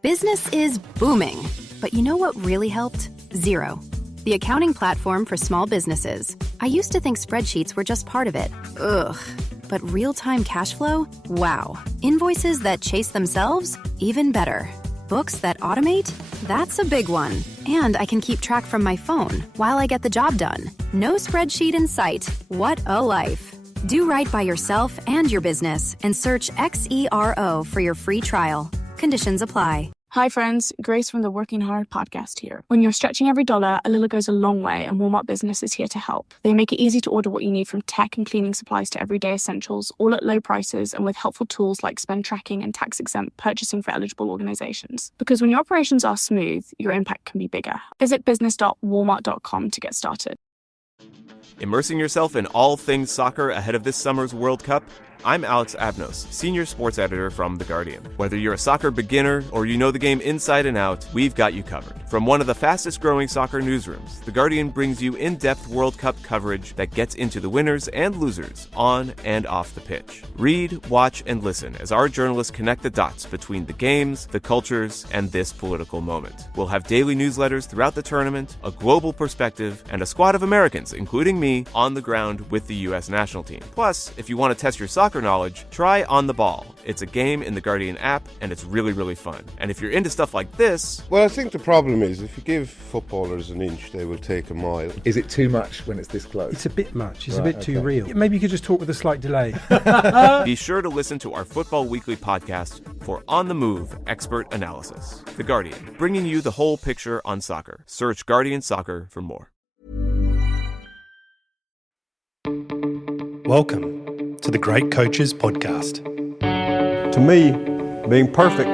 Business is booming. But you know what really helped? Xero, the accounting platform for small businesses. I used to think spreadsheets were just part of it. Ugh. But real-time cash flow? Wow. Invoices that chase themselves? Even better. Books that automate? That's a big one. And I can keep track from my phone while I get the job done. No spreadsheet in sight. What a life. Do right by yourself and your business and search Xero for your free trial. Conditions apply. Hi friends, Grace from the Working Hard podcast here. When you're stretching every dollar, a little goes a long way, and Walmart Business is here to help. They make it easy to order what you need, from tech and cleaning supplies to everyday essentials, all at low prices and with helpful tools like spend tracking and tax-exempt purchasing for eligible organizations. Because when your operations are smooth, your impact can be bigger. Visit business.walmart.com to get started. Immersing yourself in all things soccer ahead of this summer's World Cup? I'm Alex Abnos, Senior Sports Editor from The Guardian. Whether you're a soccer beginner or you know the game inside and out, we've got you covered. From one of the fastest-growing soccer newsrooms, The Guardian brings you in-depth World Cup coverage that gets into the winners and losers on and off the pitch. Read, watch, and listen as our journalists connect the dots between the games, the cultures, and this political moment. We'll have daily newsletters throughout the tournament, a global perspective, and a squad of Americans, including me, on the ground with the U.S. national team. Plus, if you want to test your soccer knowledge, try On the Ball. It's a game in the Guardian app, and it's really, really fun. And if you're into stuff like this... Well, I think the problem is if you give footballers an inch, they will take a mile. Is it too much when it's this close? It's a bit much. It's a bit too real. Maybe you could just talk with a slight delay. Be sure to listen to our Football Weekly podcast for on-the-move expert analysis. The Guardian, bringing you the whole picture on soccer. Search Guardian Soccer for more. Welcome to the Great Coaches Podcast. To me, being perfect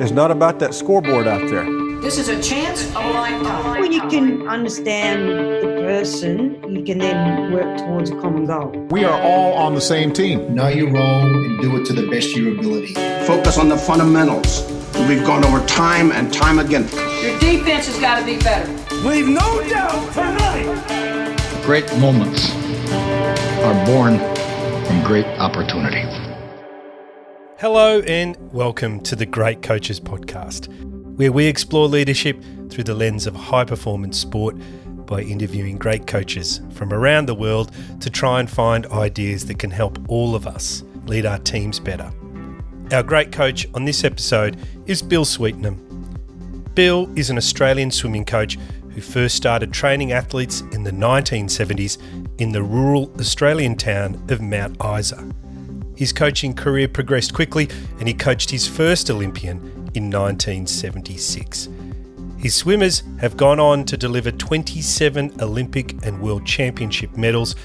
is not about that scoreboard out there. This is a chance of a lifetime. When you can understand the person, you can then work towards a common goal. We are all on the same team. Know your role and do it to the best of your ability. Focus on the fundamentals that we've gone over time and time again. Your defense has got to be better. Leave no doubt tonight. Great moments are born from great opportunity. Hello and welcome to the Great Coaches Podcast, where we explore leadership through the lens of high-performance sport by interviewing great coaches from around the world to try and find ideas that can help all of us lead our teams better. Our great coach on this episode is Bill Sweetenham. Bill is an Australian swimming coach who first started training athletes in the 1970s in the rural Australian town of Mount Isa. His coaching career progressed quickly and he coached his first Olympian in 1976. His swimmers have gone on to deliver 27 Olympic and World Championship medals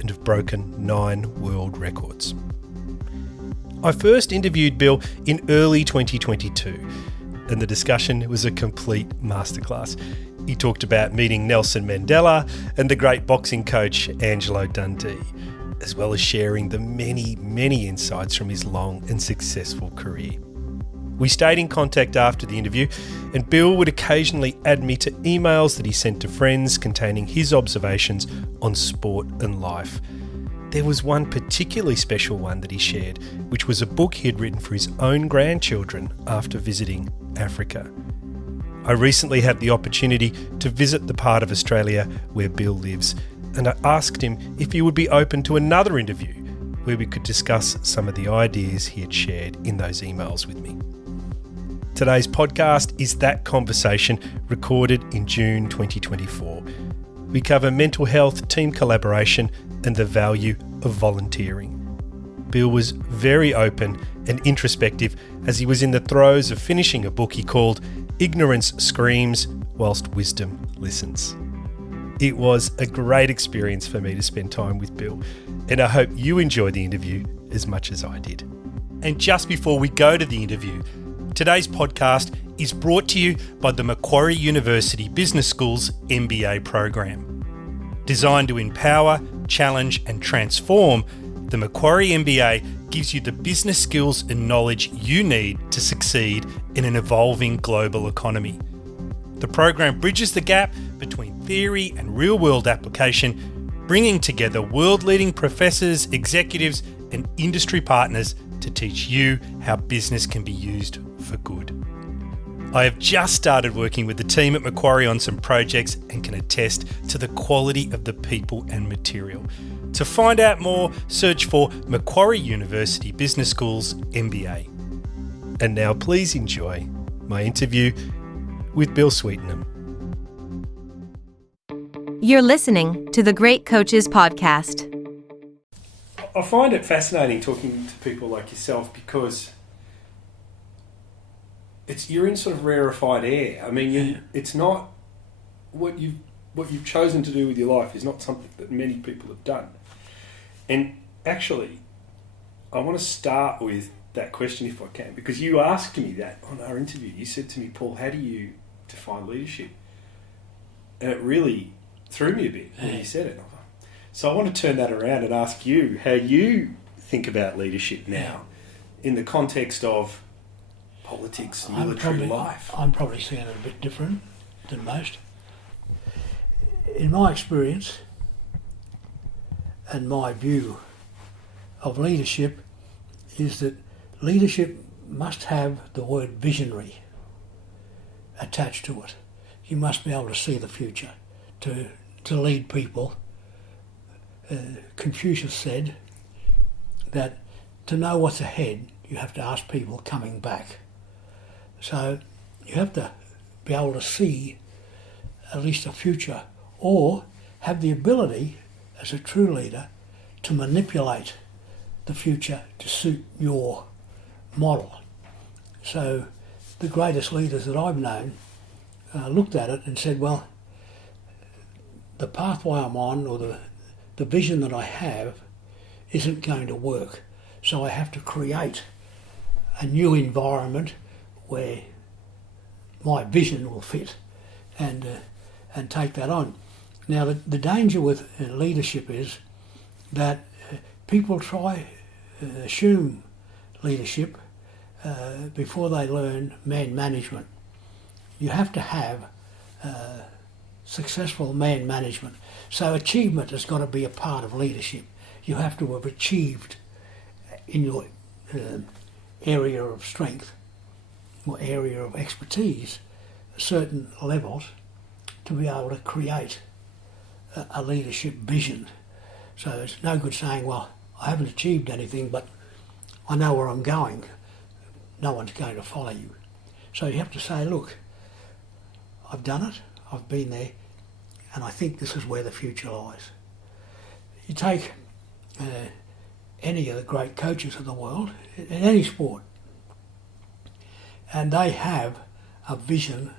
and have broken 9 world records. I first interviewed Bill in early 2022 and the discussion was a complete masterclass. He talked about meeting Nelson Mandela and the great boxing coach Angelo Dundee, as well as sharing the many, many insights from his long and successful career. We stayed in contact after the interview, and Bill would occasionally add me to emails that he sent to friends containing his observations on sport and life. There was one particularly special one that he shared, which was a book he had written for his own grandchildren after visiting Africa. I recently had the opportunity to visit the part of Australia where Bill lives, and I asked him if he would be open to another interview where we could discuss some of the ideas he had shared in those emails with me. Today's podcast is that conversation recorded in June 2024. We cover mental health, team collaboration, and the value of volunteering. Bill was very open and introspective as he was in the throes of finishing a book he called Ignorance Screams Whilst Wisdom Listens. It was a great experience for me to spend time with Bill, and I hope you enjoy the interview as much as I did. And just before we go to the interview, today's podcast is brought to you by the Macquarie University Business School's MBA program. Designed to empower, challenge and transform, the Macquarie MBA gives you the business skills and knowledge you need to succeed in an evolving global economy. The program bridges the gap between theory and real-world application, bringing together world-leading professors, executives and industry partners to teach you how business can be used for good. I have just started working with the team at Macquarie on some projects and can attest to the quality of the people and material. To find out more, search for Macquarie University Business School's MBA. And now please enjoy my interview with Bill Sweetenham. You're listening to the Great Coaches Podcast. I find it fascinating talking to people like yourself because you're in sort of rarefied air. I mean, it's not what you've chosen to do with your life is not something that many people have done. And actually, I want to start with that question if I can, because you asked me that on our interview. You said to me, Paul, how do you define leadership? And it really threw me a bit when you said it. So I want to turn that around and ask you how you think about leadership now in the context of politics, military life. I'm probably seeing it a bit different than most. In my experience and my view of leadership is that leadership must have the word visionary attached to it. You must be able to see the future to lead people. Confucius said that to know what's ahead, you have to ask people coming back. So you have to be able to see at least a future, or have the ability as a true leader to manipulate the future to suit your model. So the greatest leaders that I've known looked at it and said, well, the pathway I'm on or the vision that I have isn't going to work. So I have to create a new environment where my vision will fit and take that on. Now the danger with leadership is that people try assume leadership before they learn man management. You have to have successful man management. So achievement has got to be a part of leadership. You have to have achieved in your area of strength or area of expertise certain levels to be able to create a leadership vision. So it's no good saying, well, I haven't achieved anything, but I know where I'm going. No one's going to follow you. So you have to say, look, I've done it, I've been there, and I think this is where the future lies. You take any of the great coaches of the world, in any sport, and they have a vision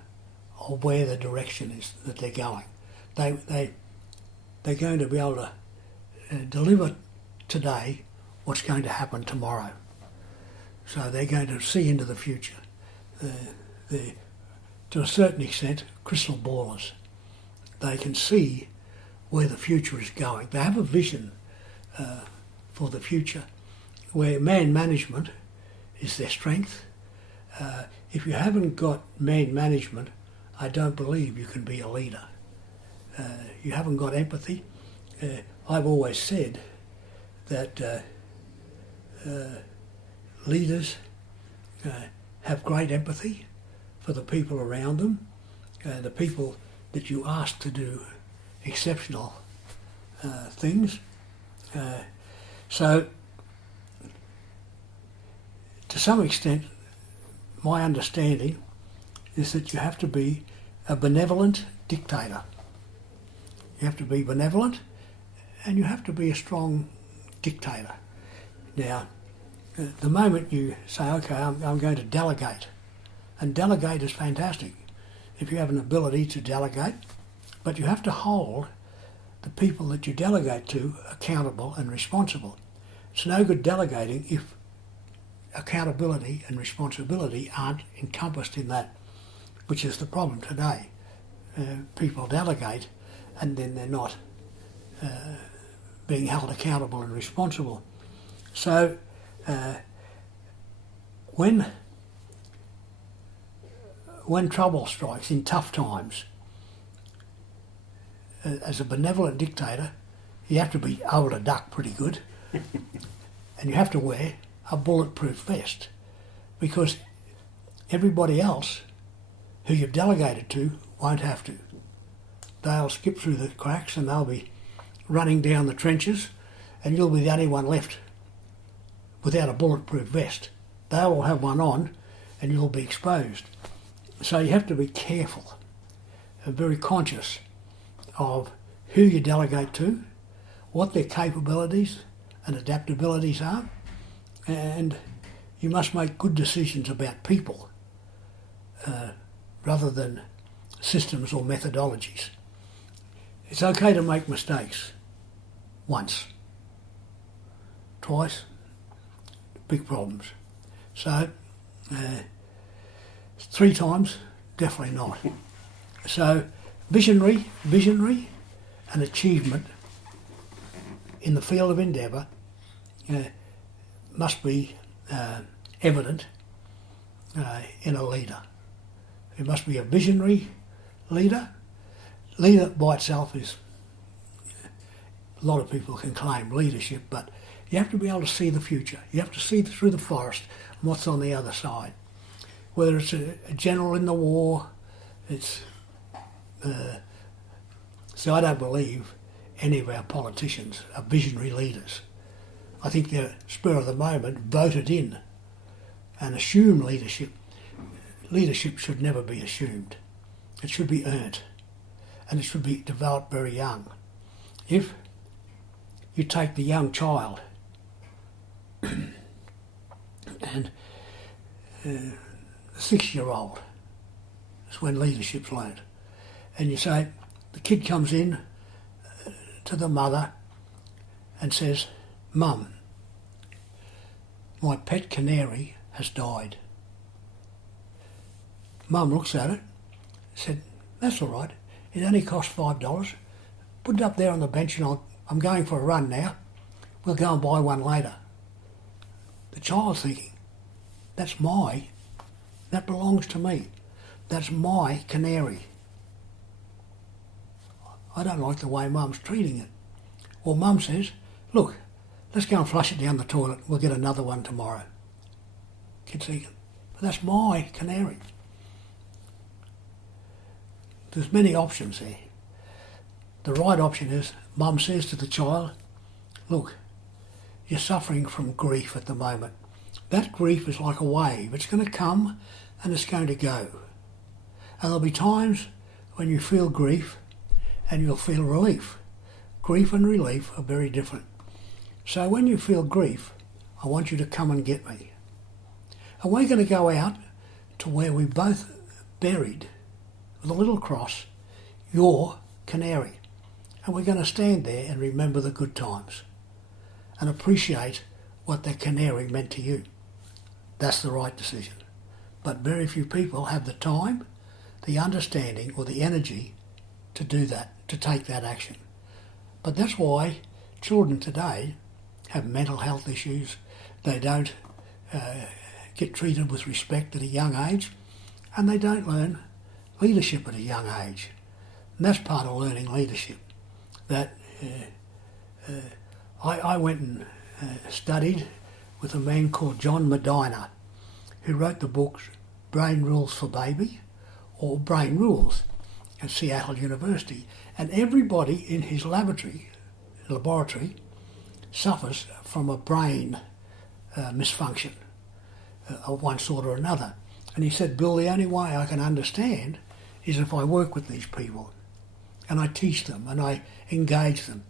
of where the direction is that they're going. They're going to be able to deliver today what's going to happen tomorrow. So they're going to see into the future. They're, to a certain extent, crystal ballers. They can see where the future is going. They have a vision for the future, where man management is their strength. If you haven't got man management, I don't believe you can be a leader. You haven't got empathy. I've always said that leaders have great empathy for the people around them, the people that you ask to do exceptional things. So, to some extent, my understanding is that you have to be a benevolent dictator. You have to be benevolent and you have to be a strong dictator. Now, the moment you say, okay, I'm going to delegate, and delegate is fantastic if you have an ability to delegate, but you have to hold the people that you delegate to accountable and responsible. It's no good delegating if accountability and responsibility aren't encompassed in that, which is the problem today. People delegate and then they're not being held accountable and responsible. So when trouble strikes in tough times, as a benevolent dictator, you have to be able to duck pretty good, and you have to wear a bulletproof vest, because everybody else who you've delegated to won't have to. They'll skip through the cracks and they'll be running down the trenches, and you'll be the only one left without a bulletproof vest. They'll all have one on and you'll be exposed. So you have to be careful and very conscious of who you delegate to, what their capabilities and adaptabilities are, and you must make good decisions about people rather than systems or methodologies. It's okay to make mistakes once, twice, big problems. So 3 times, definitely not. So visionary and achievement in the field of endeavour must be evident in a leader. It must be a visionary leader. Leader by itself is, a lot of people can claim leadership, but you have to be able to see the future. You have to see through the forest and what's on the other side. Whether it's a general in the war, it's... So I don't believe any of our politicians are visionary leaders. I think they're spur of the moment, voted in and assume leadership. Leadership should never be assumed. It should be earned, and it should be developed very young. If you take the young child and a 6-year-old is when leadership's learned, and you say, the kid comes in to the mother and says, "Mum, my pet canary has died." Mum looks at it, said, "That's all right, it only cost $5. Put it up there on the bench and I'm going for a run now. We'll go and buy one later." The child's thinking, that belongs to me. That's my canary. I don't like the way Mum's treating it. Or Mum says, "Look, let's go and flush it down the toilet. We'll get another one tomorrow." Kid's thinking, but that's my canary. There's many options there. The right option is, Mum says to the child, "Look, you're suffering from grief at the moment. That grief is like a wave. It's going to come and it's going to go. And there'll be times when you feel grief and you'll feel relief. Grief and relief are very different. So when you feel grief, I want you to come and get me. And we're going to go out to where we both buried, with a little cross, your canary. And we're going to stand there and remember the good times and appreciate what that canary meant to you." That's the right decision. But very few people have the time, the understanding or the energy to do that, to take that action. But that's why children today have mental health issues. They don't get treated with respect at a young age, and they don't learn leadership at a young age. And that's part of learning leadership. That I went and studied with a man called John Medina, who wrote the books Brain Rules for Baby or Brain Rules at Seattle University. And everybody in his laboratory suffers from a brain misfunction of one sort or another. And he said, "Bill, the only way I can understand is if I work with these people and I teach them and I engage them.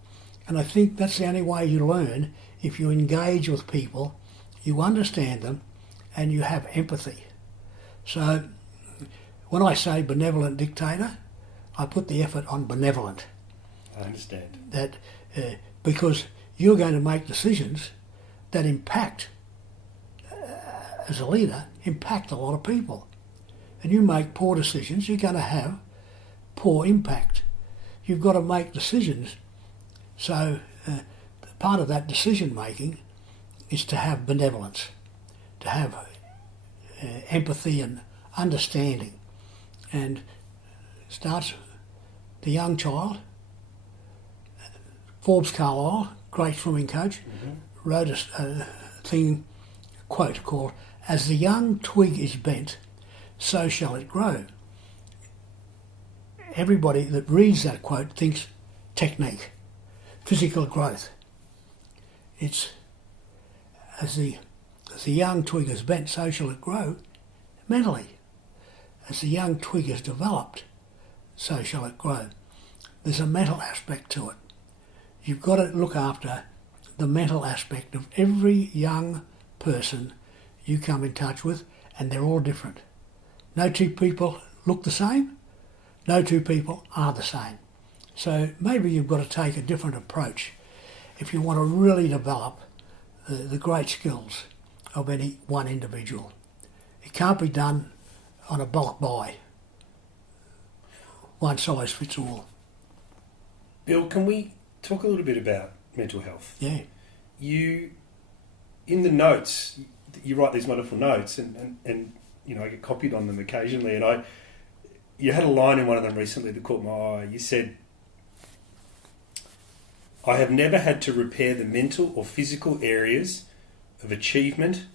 And I think that's the only way you learn, if you engage with people, you understand them and you have empathy." So when I say benevolent dictator, I put the effort on benevolent. I understand. That because you're going to make decisions that impact, as a leader, impact a lot of people. And you make poor decisions, you're going to have poor impact. You've got to make decisions. So part of that decision making is to have benevolence, to have empathy and understanding. And starts the young child. Forbes Carlyle, great swimming coach, wrote a quote called, "As the young twig is bent, so shall it grow." everybody that reads that quote thinks technique, physical growth. It's as the young twig is bent, so shall it grow mentally. As the young twig is developed, so shall it grow. There's a mental aspect to it. You've got to look after the mental aspect of every young person you come in touch with, and they're all different. No two people look the same. No two people are the same. So maybe you've got to take a different approach if you want to really develop the great skills of any one individual. It can't be done on a bulk buy. One size fits all. Bill, can we talk a little bit about mental health? Yeah. You, in the notes, you write these wonderful notes, and you know, I get copied on them occasionally, and you had a line in one of them recently that caught my eye. You said, "I have never had to repair the mental or physical areas of achievement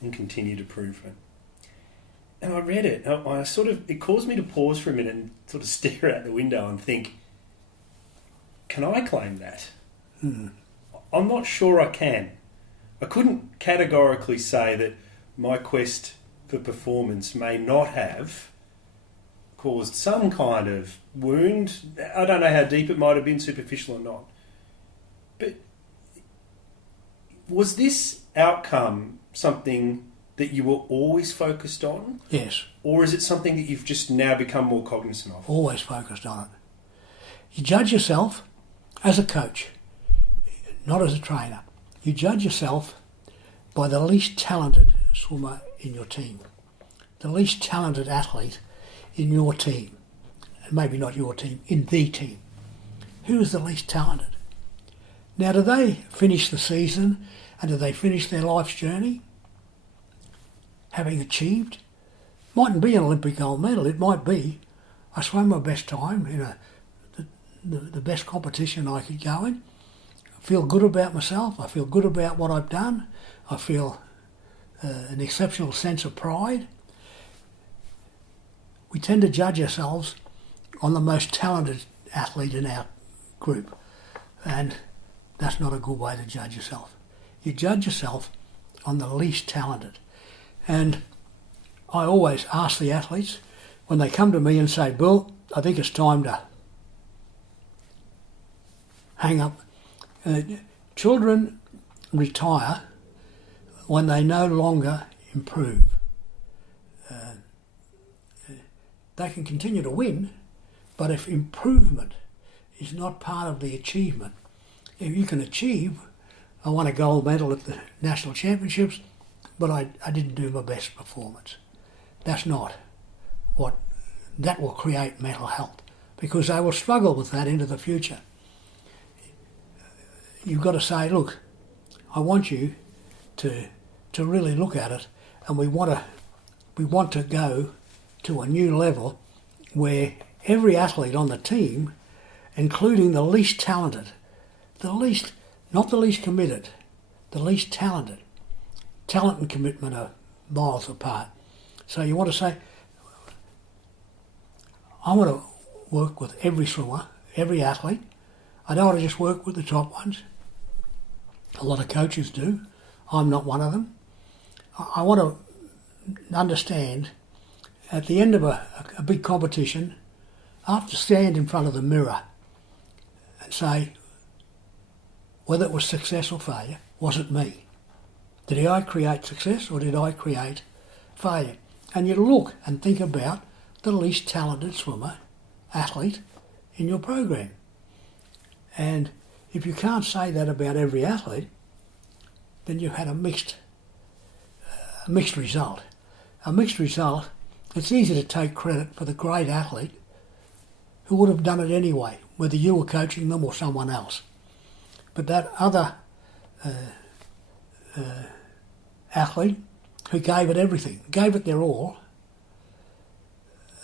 and continued improvement." And I read it, it caused me to pause for a minute and sort of stare out the window and think, can I claim that? I'm not sure I can. I couldn't categorically say that my quest for performance may not have caused some kind of wound. I don't know how deep it might have been, superficial or not. But was this outcome something that you were always focused on? Yes. Or is it something that you've just now become more cognizant of? Always focused on it. You judge yourself as a coach, not as a trainer. You judge yourself by the least talented swimmer in your team, the least talented athlete in your team, and maybe not your team, in the team. Who is the least talented? Now, do they finish the season and do they finish their life's journey having achieved? Mightn't be an Olympic gold medal. It might be I swam my best time in the best competition I could go in. I feel good about myself. I feel good about what I've done. I feel an exceptional sense of pride. We tend to judge ourselves on the most talented athlete in our group, and that's not a good way to judge yourself. You judge yourself on the least talented. And I always ask the athletes when they come to me and say, "Bill, I think it's time to hang up." Children retire when they no longer improve. They can continue to win, but if improvement is not part of the achievement, if you can achieve, I won a gold medal at the National Championships, but I didn't do my best performance. That's not what, that will create mental health, because they will struggle with that into the future. You've got to say, look, I want you to really look at it, and we want to go to a new level where every athlete on the team, including the least talented, not the least committed, the least talented. Talent and commitment are miles apart. So you want to say, I want to work with every swimmer, every athlete. I don't want to just work with the top ones. A lot of coaches do. I'm not one of them. I want to understand at the end of a big competition, I have to stand in front of the mirror and say, whether it was success or failure, was it me? Did I create success or did I create failure? And you look and think about the least talented swimmer, athlete in your program. And if you can't say that about every athlete, then you've had a mixed result. A mixed result, it's easy to take credit for the great athlete who would have done it anyway, whether you were coaching them or someone else. But that other athlete who gave it everything, gave it their all,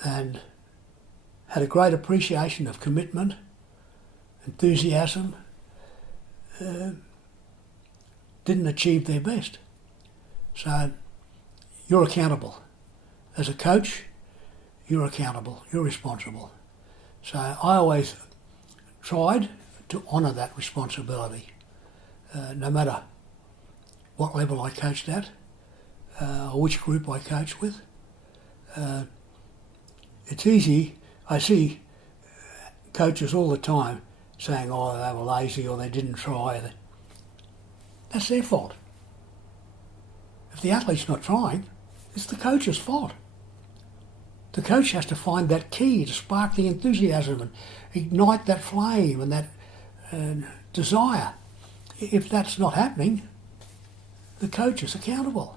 and had a great appreciation of commitment, enthusiasm, didn't achieve their best. So you're accountable. As a coach, you're accountable, you're responsible. So I always tried to honour that responsibility, no matter what level I coached at, or which group I coached with. It's easy, I see coaches all the time saying, oh, they were lazy or they didn't try. That's their fault. If the athlete's not trying, it's the coach's fault. The coach has to find that key to spark the enthusiasm and ignite that flame and that desire. If that's not happening, the coach is accountable.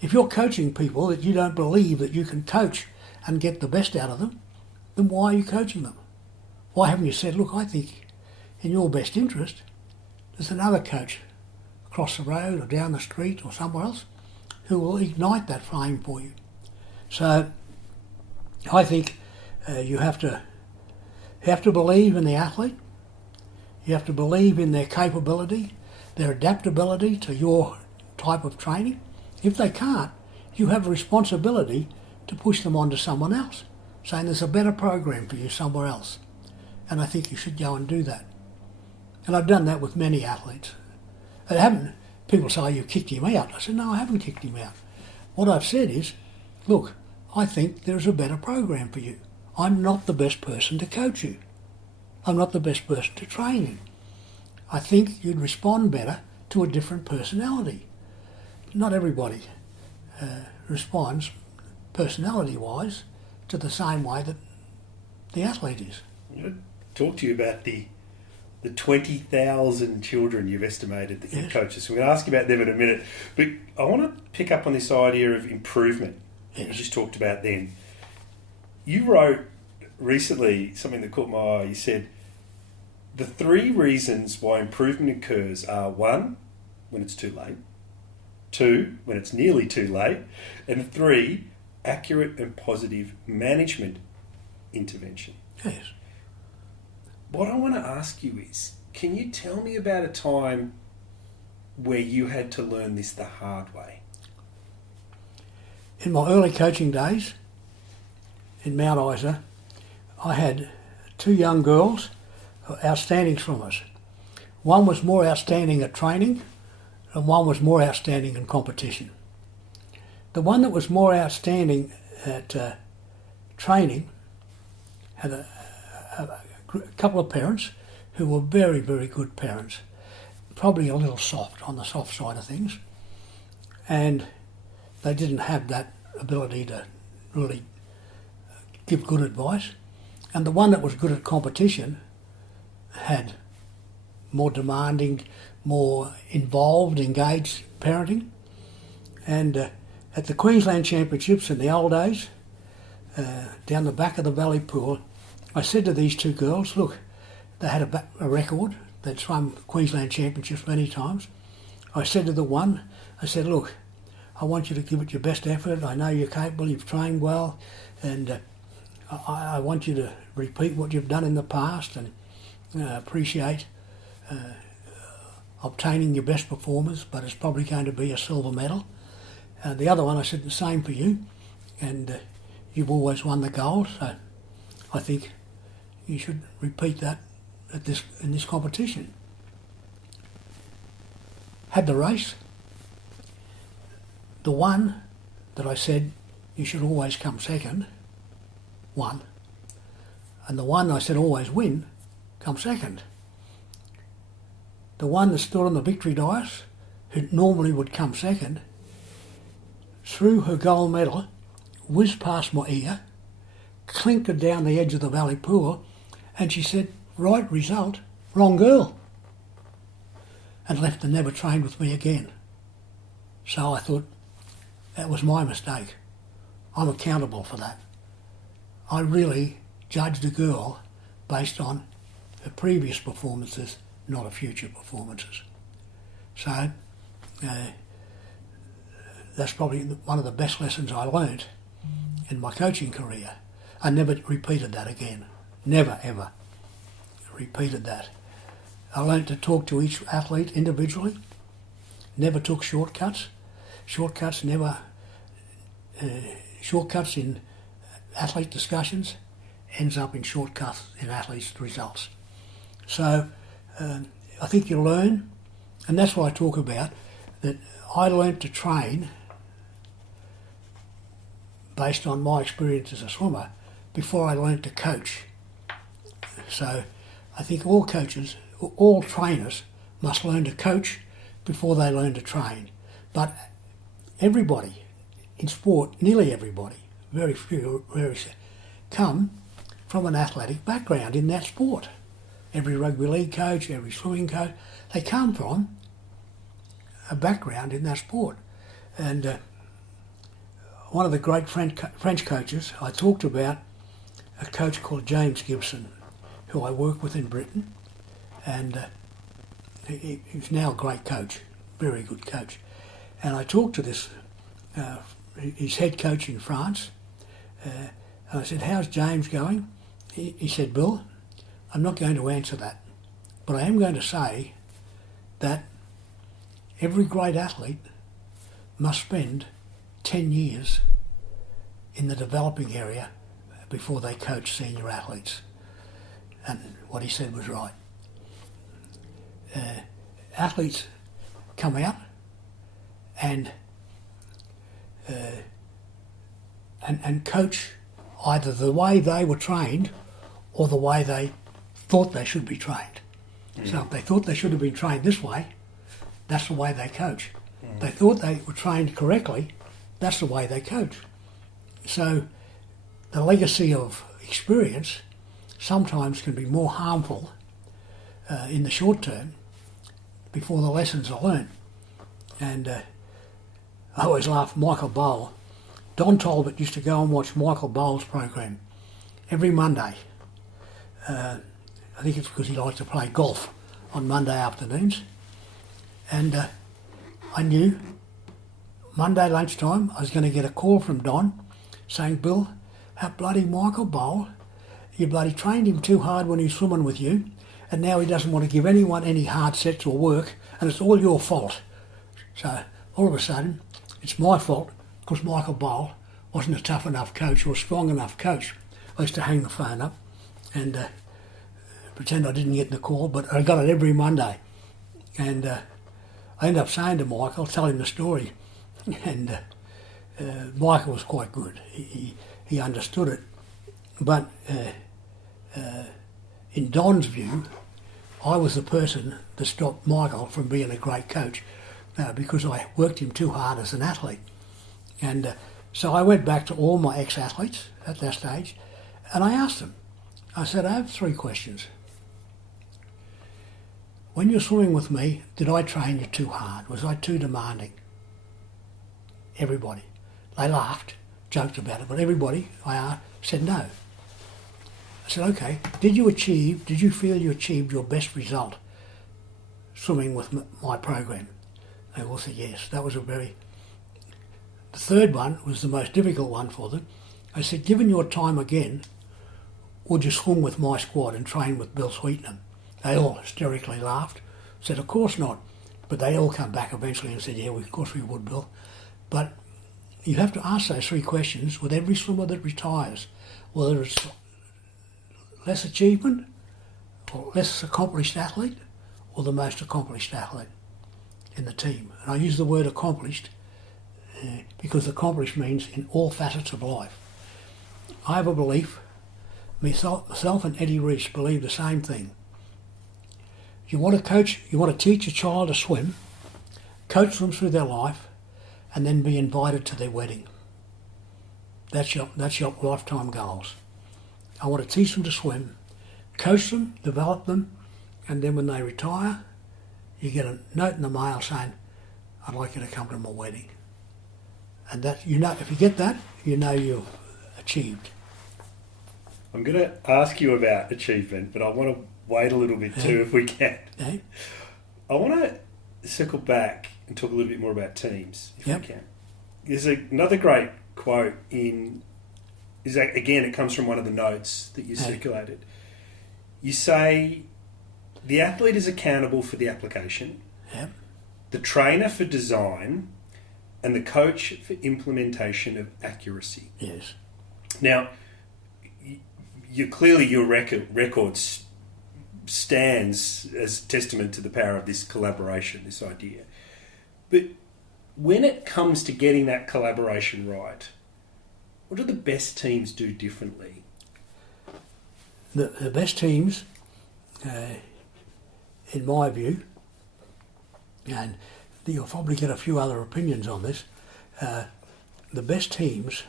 If you're coaching people that you don't believe that you can coach and get the best out of them, then why are you coaching them? Why haven't you said, look, I think in your best interest, there's another coach across the road or down the street or somewhere else who will ignite that flame for you. So I think you have to believe in the athlete. You have to believe in their capability, their adaptability to your type of training. If they can't, you have a responsibility to push them on to someone else, saying there's a better program for you somewhere else. And I think you should go and do that. And I've done that with many athletes. People say, oh, you kicked him out. I said, no, I haven't kicked him out. What I've said is, look, I think there's a better program for you. I'm not the best person to coach you. I'm not the best person to train you. I think you'd respond better to a different personality. Not everybody responds personality-wise to the same way that the athlete is. I'm going to talk to you about the 20,000 children you've estimated that you've coached. So we're going to ask you about them in a minute. But I want to pick up on this idea of improvement that you just talked about then. You wrote recently something that caught my eye. You said, the 3 reasons why improvement occurs are 1, when it's too late, 2, when it's nearly too late, and 3, accurate and positive management intervention. Yes. What I want to ask you is, can you tell me about a time where you had to learn this the hard way? In my early coaching days in Mount Isa, I had 2 young girls, outstanding swimmers. One was more outstanding at training and one was more outstanding in competition. The one that was more outstanding at training had a couple of parents who were very, very good parents, probably a little soft, on the soft side of things, and they didn't have that ability to really give good advice. And the one that was good at competition had more demanding, more involved, engaged parenting. And at the Queensland Championships in the old days, down the back of the Valley Pool, I said to these 2 girls, look, they had a record, they'd swum Queensland Championships many times. I said to the one, I said, look, I want you to give it your best effort. I know you're capable, you've trained well, and I want you to repeat what you've done in the past and appreciate obtaining your best performance, but it's probably going to be a silver medal. The other one, I said the same for you, and you've always won the gold, so I think you should repeat that in this competition. Had the race. The one that I said you should always come second, won. And the one I said always win, come second. The one that stood on the victory dais, who normally would come second, threw her gold medal, whizzed past my ear, clinked it down the edge of the Valley Pool, and she said, right result, wrong girl, and left and never trained with me again. So I thought, that was my mistake. I'm accountable for that. I really judged a girl based on her previous performances, not her future performances. So that's probably one of the best lessons I learned in my coaching career. I never repeated that again. Never, ever repeated that. I learned to talk to each athlete individually. Never took shortcuts. Shortcuts in athlete discussions ends up in shortcuts in athletes' results. So I think you learn, and that's what I talk about, that I learned to train based on my experience as a swimmer before I learned to coach. So I think all coaches, all trainers must learn to coach before they learn to train. But everybody in sport, nearly everybody, very few, come from an athletic background in that sport. Every rugby league coach, every swimming coach, they come from a background in that sport. And one of the great French coaches, I talked about a coach called James Gibson, who I work with in Britain, and he's now a great coach, very good coach. And I talked to this, his head coach in France, and I said, how's James going? He said, Bill, I'm not going to answer that, but I am going to say that every great athlete must spend 10 years in the developing area before they coach senior athletes. And what he said was right. Athletes come out and coach either the way they were trained or the way they thought they should be trained. So if they thought they should have been trained this way, that's the way they coach. They thought they were trained correctly, that's the way they coach. So the legacy of experience sometimes can be more harmful in the short term before the lessons are learned. And I always laugh at Michael Bowl. Don Talbot used to go and watch Michael Bowl's program every Monday. I think it's because he likes to play golf on Monday afternoons. And I knew Monday lunchtime I was going to get a call from Don saying, Bill, that bloody Michael Bowl, you bloody trained him too hard when he was swimming with you, and now he doesn't want to give anyone any hard sets or work, and it's all your fault. So all of a sudden, it's my fault because Michael Bowl wasn't a tough enough coach or a strong enough coach. I used to hang the phone up and pretend I didn't get the call, but I got it every Monday. And I ended up saying to Michael, tell him the story, and Michael was quite good. He understood it. But in Don's view, I was the person that stopped Michael from being a great coach because I worked him too hard as an athlete. And so I went back to all my ex-athletes at that stage and I asked them, I said, I have 3 questions. When you're swimming with me, did I train you too hard? Was I too demanding? Everybody. They laughed, joked about it, but everybody I asked said no. I said, okay, did you feel you achieved your best result swimming with my program? They all said yes. That was the third one was the most difficult one for them. I said, given your time again, would you swim with my squad and train with Bill Sweetenham? They all hysterically laughed, said, of course not. But they all come back eventually and said, yeah, of course we would, Bill. But you have to ask those 3 questions with every swimmer that retires, whether it's less achievement or less accomplished athlete or the most accomplished athlete in the team. And I use the word accomplished because accomplished means in all facets of life. I have a belief, myself and Eddie Reese believe the same thing. You want to coach, you want to teach a child to swim, coach them through their life, and then be invited to their wedding. That's your lifetime goals. I want to teach them to swim, coach them, develop them, and then when they retire, you get a note in the mail saying, I'd like you to come to my wedding. And that, if you get that, you know you've achieved. I'm going to ask you about achievement, but I want to wait a little bit too, if we can. Yeah. I want to circle back and talk a little bit more about teams, if we can. There's another great quote again, it comes from one of the notes that you circulated. You say, the athlete is accountable for the application, the trainer for design, and the coach for implementation of accuracy. Yes. Now, clearly your record stands as testament to the power of this collaboration, this idea. But when it comes to getting that collaboration right, what do the best teams do differently? The best teams, in my view, and you'll probably get a few other opinions on this, the best teams,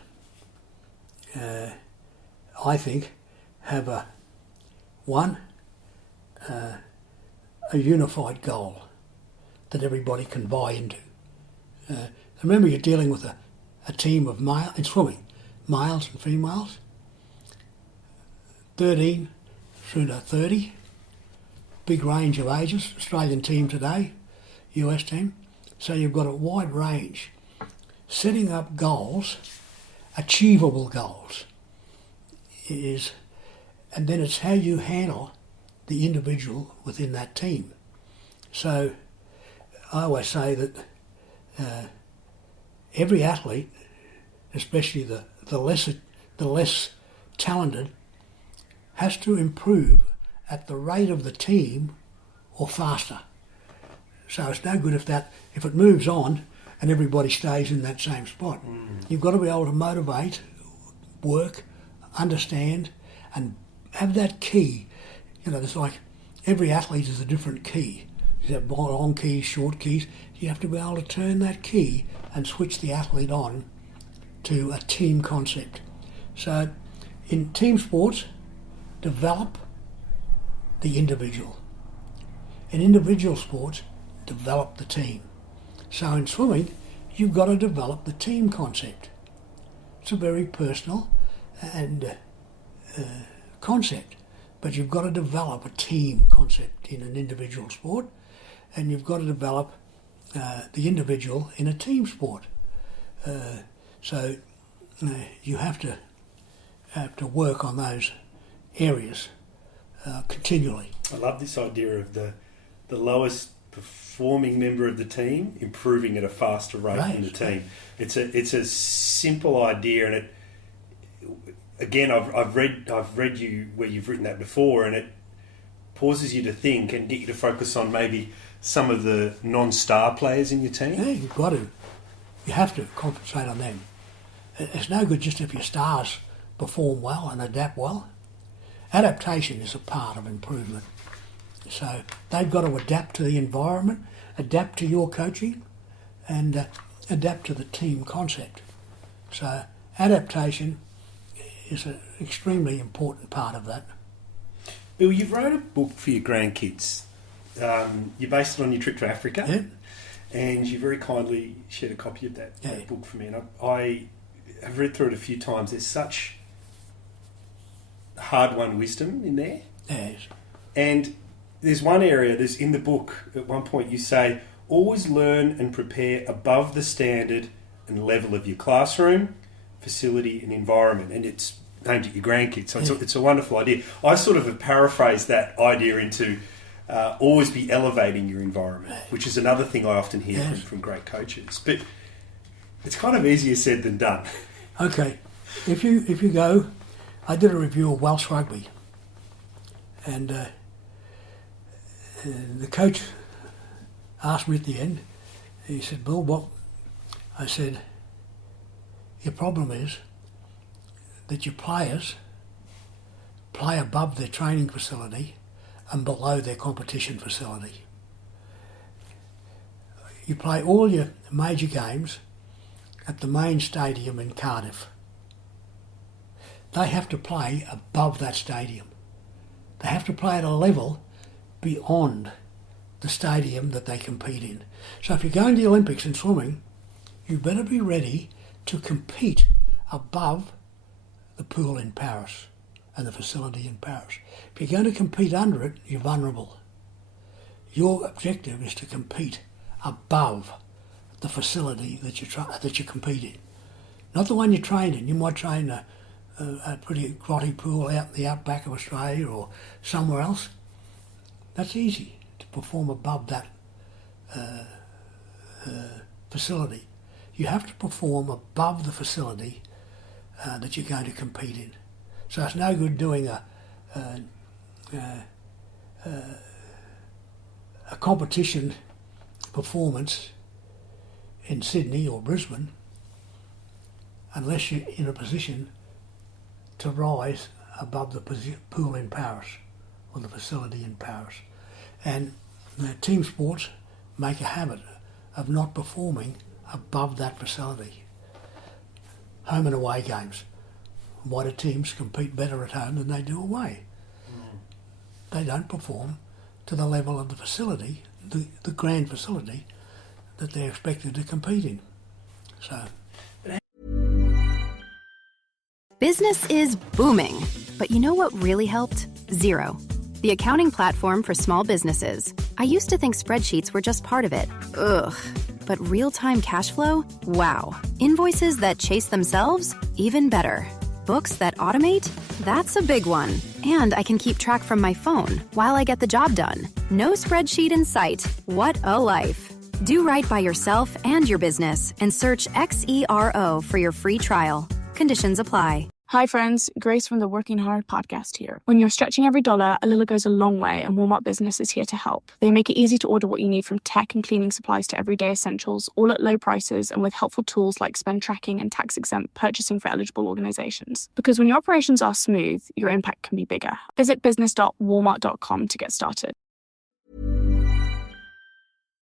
I think, have a unified goal that everybody can buy into. Remember, you're dealing with a team of in swimming, males and females, 13 through to 30, big range of ages, Australian team today, US team. So you've got a wide range. Setting up goals, achievable goals, and then it's how you handle the individual within that team. So I always say that every athlete, especially the less talented, has to improve at the rate of the team or faster. So it's no good if it moves on and everybody stays in that same spot. You've got to be able to motivate, work, understand, and have that key. There's like every athlete is a different key. You have long keys, short keys. You have to be able to turn that key and switch the athlete on to a team concept. So in team sports, develop the individual. In individual sports, develop the team. So in swimming, you've got to develop the team concept. It's a very personal and concept, but you've got to develop a team concept in an individual sport, and you've got to develop the individual in a team sport. So you have to work on those areas continually. I love this idea of the lowest performing member of the team improving at a faster rate than the team. It's a simple idea, and it again I've read you where you've written that before, and it pauses you to think and get you to focus on maybe some of the non-star players in your team. Yeah, you've got to. You have to concentrate on them. It's no good just if your stars perform well and adapt well. Adaptation is a part of improvement. So they've got to adapt to the environment, adapt to your coaching, and adapt to the team concept. So adaptation is an extremely important part of that. Bill, you've wrote a book for your grandkids. You based it on your trip to Africa, and you very kindly shared a copy of that book for me. And I have read through it a few times. There's such hard-won wisdom in there. Yes. And there's one area, in the book, at one point you say, always learn and prepare above the standard and level of your classroom, facility and environment. And it's aimed at your grandkids. So it's a wonderful idea. I sort of have paraphrased that idea into always be elevating your environment, which is another thing I often hear from great coaches. But it's kind of easier said than done. Okay. If you go, I did a review of Welsh rugby, and the coach asked me at the end, he said, Bill, what? I said, your problem is that your players play above their training facility and below their competition facility. You play all your major games at the main stadium in Cardiff. They have to play above that stadium. They have to play at a level beyond the stadium that they compete in. So if you're going to the Olympics in swimming, you better be ready to compete above the pool in Paris and the facility in Paris. If you're going to compete under it, you're vulnerable. Your objective is to compete above the facility that you compete in. Not the one you train in. You might train a pretty grotty pool out in the outback of Australia or somewhere else. That's easy to perform above that facility. You have to perform above the facility that you're going to compete in. So it's no good doing a competition performance in Sydney or Brisbane unless you're in a position to rise above the pool in Paris or the facility in Paris. And team sports make a habit of not performing above that facility. Home and away games. Why do teams compete better at home than they do away? They don't perform to the level of the facility, the grand facility that they're expected to compete in. So, Business is booming, but you know what really helped? Zero. The accounting platform for small businesses. I used to think spreadsheets were just part of it. Ugh. But real-time cash flow? Wow. Invoices that chase themselves? Even better. Books that automate? That's a big one. And I can keep track from my phone while I get the job done. No spreadsheet in sight. What a life. Do right by yourself and your business and search XERO for your free trial. Conditions apply. Hi friends, Grace from the Working Hard podcast here. When you're stretching every dollar, a little goes a long way, and Walmart Business is here to help. They make it easy to order what you need from tech and cleaning supplies to everyday essentials, all at low prices and with helpful tools like spend tracking and tax-exempt purchasing for eligible organizations. Because when your operations are smooth, your impact can be bigger. Visit business.walmart.com to get started.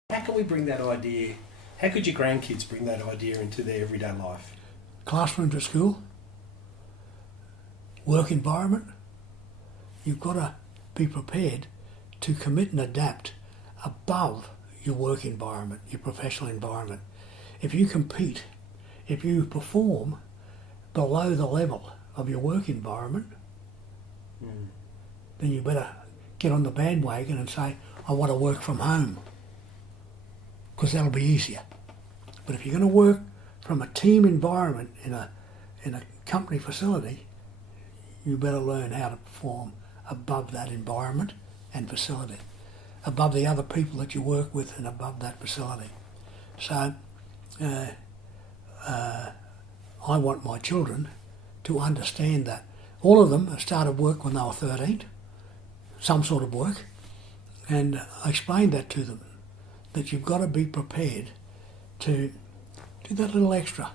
How can we bring that idea, how could your grandkids bring that idea into their everyday life? Classrooms at school. Work environment, you've got to be prepared to commit and adapt above your work environment, your professional environment. If you compete, if you perform below the level of your work environment, then you better get on the bandwagon and say, I want to work from home, because that'll be easier. But if you're going to work from a team environment in a company facility, you better learn how to perform above that environment and facility, above the other people that you work with and above that facility. So I want my children to understand that. All of them started work when they were 13, some sort of work, and I explained that to them, that you've got to be prepared to do that little extra.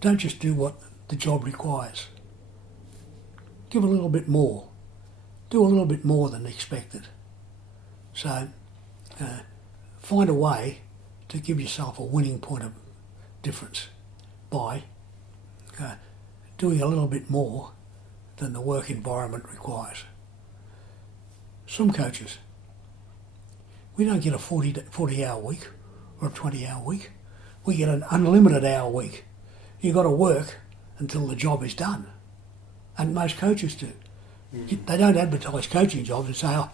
Don't just do what the job requires. Give a little bit more. Do a little bit more than expected. So find a way to give yourself a winning point of difference by doing a little bit more than the work environment requires. Some coaches, we don't get a 40-hour week or a 20-hour week. We get an unlimited hour week. You've got to work until the job is done. And most coaches do. They don't advertise coaching jobs and say, oh,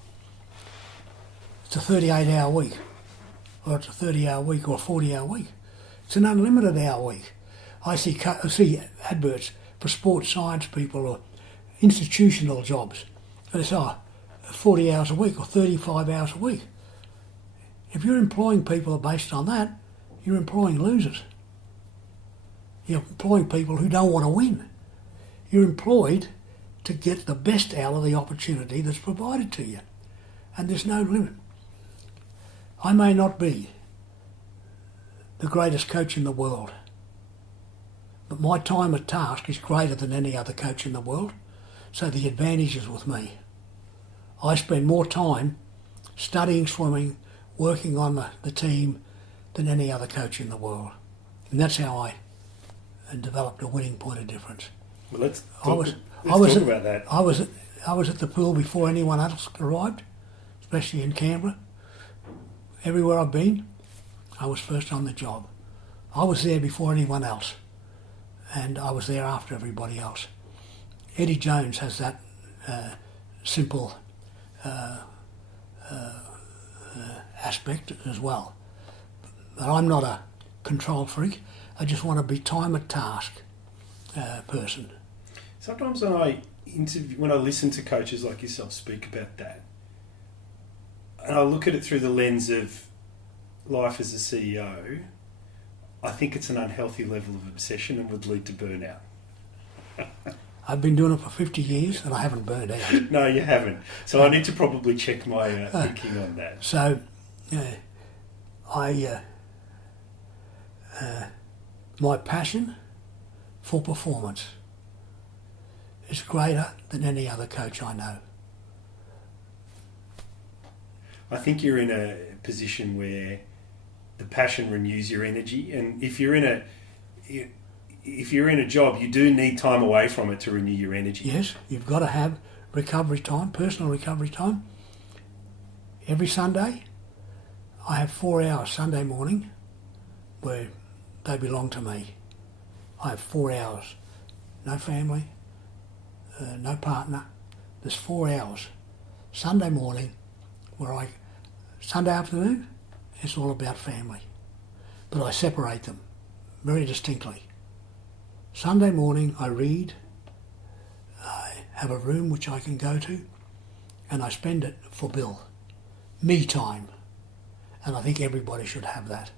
it's a 38-hour week, or it's a 30-hour week, or a 40-hour week. It's an unlimited hour week. I see adverts for sports science people or institutional jobs. And it's 40 hours a week or 35 hours a week. If you're employing people based on that, you're employing losers. You're employing people who don't want to win. You're employed to get the best out of the opportunity that's provided to you. And there's no limit. I may not be the greatest coach in the world, but my time at task is greater than any other coach in the world, so the advantage is with me. I spend more time studying swimming, working on the team, than any other coach in the world. And that's how I developed a winning point of difference. Well, let's talk about that. I was at the pool before anyone else arrived, especially in Canberra. Everywhere I've been, I was first on the job. I was there before anyone else, and I was there after everybody else. Eddie Jones has that simple aspect as well. But I'm not a control freak. I just want to be time at task person. Sometimes when I listen to coaches like yourself speak about that, and I look at it through the lens of life as a CEO, I think it's an unhealthy level of obsession and would lead to burnout. I've been doing it for 50 years and I haven't burned out. No, you haven't. So I need to probably check my thinking on that. So, my passion for performance is greater than any other coach I know. I think you're in a position where the passion renews your energy, and if you're in a job, you do need time away from it to renew your energy. Yes, you've got to have recovery time, personal recovery time. Every Sunday, I have 4 hours Sunday morning where they belong to me. I have 4 hours. No family, no partner. There's 4 hours. Sunday morning, Sunday afternoon, it's all about family. But I separate them very distinctly. Sunday morning, I read. I have a room which I can go to, and I spend it for Bill. Me time. And I think everybody should have that.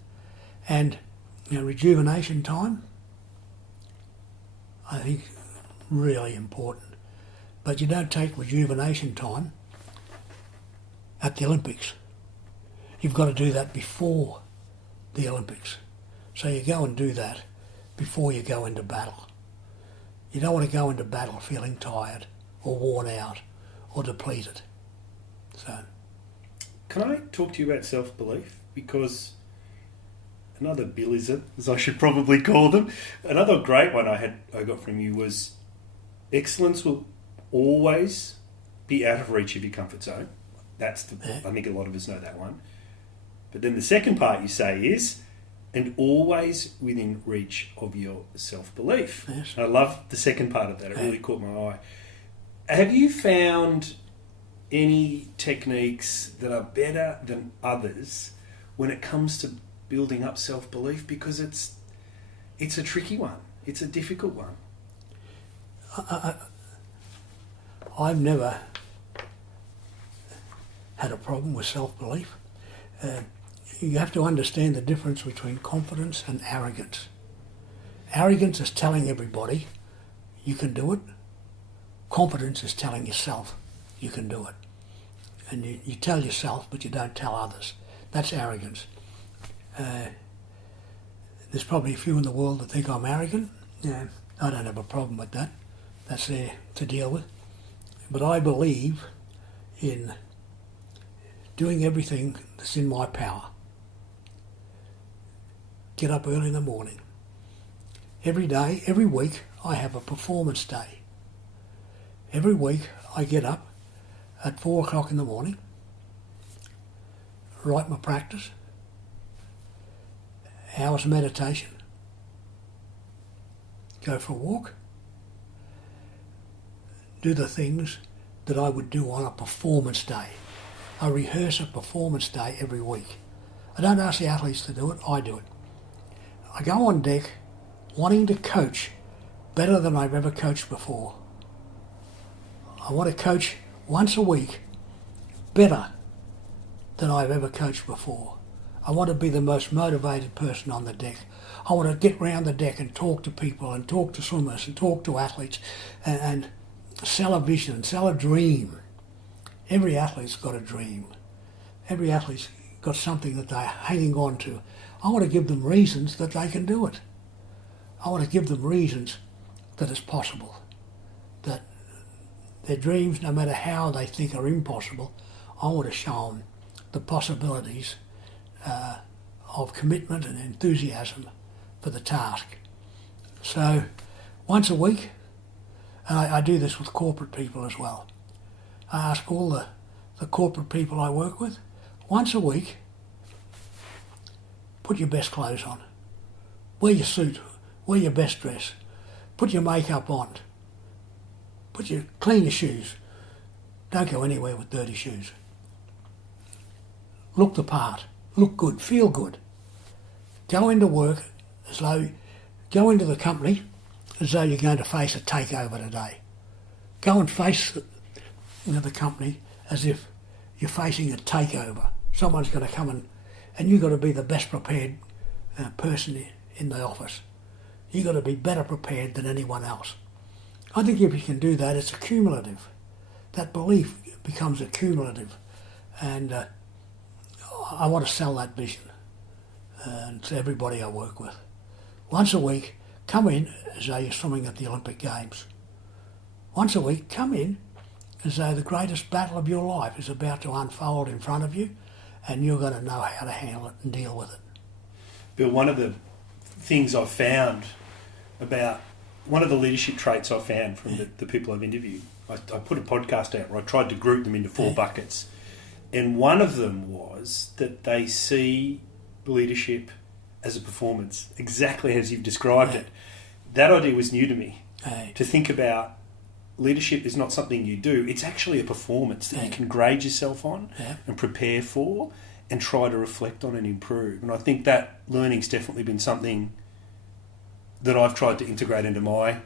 And rejuvenation time, I think really important. But you don't take rejuvenation time at the Olympics. You've got to do that before the Olympics. So you go and do that before you go into battle. You don't want to go into battle feeling tired or worn out or depleted. So, can I talk to you about self-belief? Because another Billism, as I should probably call them, another great one I got from you was excellence will always be out of reach of your comfort zone. I think a lot of us know that one. But then the second part you say is, and always within reach of your self-belief. Yes. I love the second part of that. It really caught my eye. Have you found any techniques that are better than others when it comes to building up self-belief? Because it's a tricky one. It's a difficult one. I've never had a problem with self-belief. You have to understand the difference between confidence and arrogance. Arrogance is telling everybody you can do it. Confidence is telling yourself you can do it. And you tell yourself, but you don't tell others. That's arrogance. There's probably a few in the world that think I'm arrogant. Yeah, I don't have a problem with that. That's there to deal with. But I believe in doing everything that's in my power. Get up early in the morning. Every day, every week, I have a performance day. Every week, I get up at 4 o'clock in the morning, write my practice, hours of meditation, go for a walk, do the things that I would do on a performance day. I rehearse a performance day every week. I don't ask the athletes to do it, I do it. I go on deck wanting to coach better than I've ever coached before. I want to coach once a week better than I've ever coached before. I want to be the most motivated person on the deck. I want to get round the deck and talk to people and talk to swimmers and talk to athletes and sell a vision, sell a dream. Every athlete's got a dream. Every athlete's got something that they're hanging on to. I want to give them reasons that they can do it. I want to give them reasons that it's possible. That their dreams, no matter how they think are impossible, I want to show them the possibilities of commitment and enthusiasm for the task. So once a week, and I do this with corporate people as well, I ask all the corporate people I work with, once a week, put your best clothes on, wear your suit, wear your best dress, put your makeup on, clean your shoes, don't go anywhere with dirty shoes. Look the part, look good, feel good. Go into work go into the company as though you're going to face a takeover today. Go and face the company as if you're facing a takeover. Someone's going to come and you've got to be the best prepared person in the office. You've got to be better prepared than anyone else. I think if you can do that, it's accumulative. That belief becomes accumulative. And I want to sell that vision to everybody I work with. Once a week, come in as though you're swimming at the Olympic Games. Once a week, come in as though the greatest battle of your life is about to unfold in front of you, and you're going to know how to handle it and deal with it. Bill, one of the things I've found about, one of the leadership traits I've found from the people I've interviewed, I put a podcast out where I tried to group them into 4 buckets. And one of them was that they see leadership as a performance, exactly as you've described it. That idea was new to me, to think about leadership is not something you do, it's actually a performance that you can grade yourself on and prepare for and try to reflect on and improve. And I think that learning's definitely been something that I've tried to integrate into my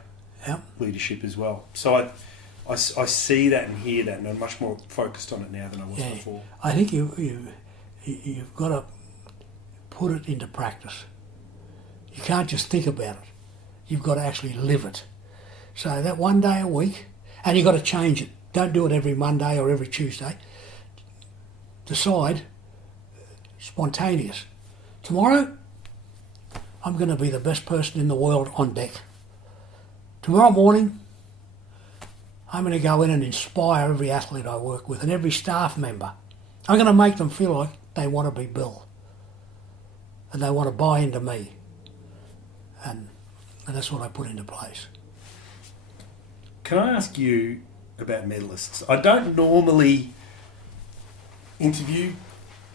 leadership as well. So I see that and hear that, and I'm much more focused on it now than I was before. I think you've got to put it into practice. You can't just think about it. You've got to actually live it. So that one day a week, and you've got to change it. Don't do it every Monday or every Tuesday. Decide, spontaneous. Tomorrow, I'm going to be the best person in the world on deck. Tomorrow morning, I'm going to go in and inspire every athlete I work with and every staff member. I'm going to make them feel like they want to be Bill and they want to buy into me. And that's what I put into place. Can I ask you about medalists? I don't normally interview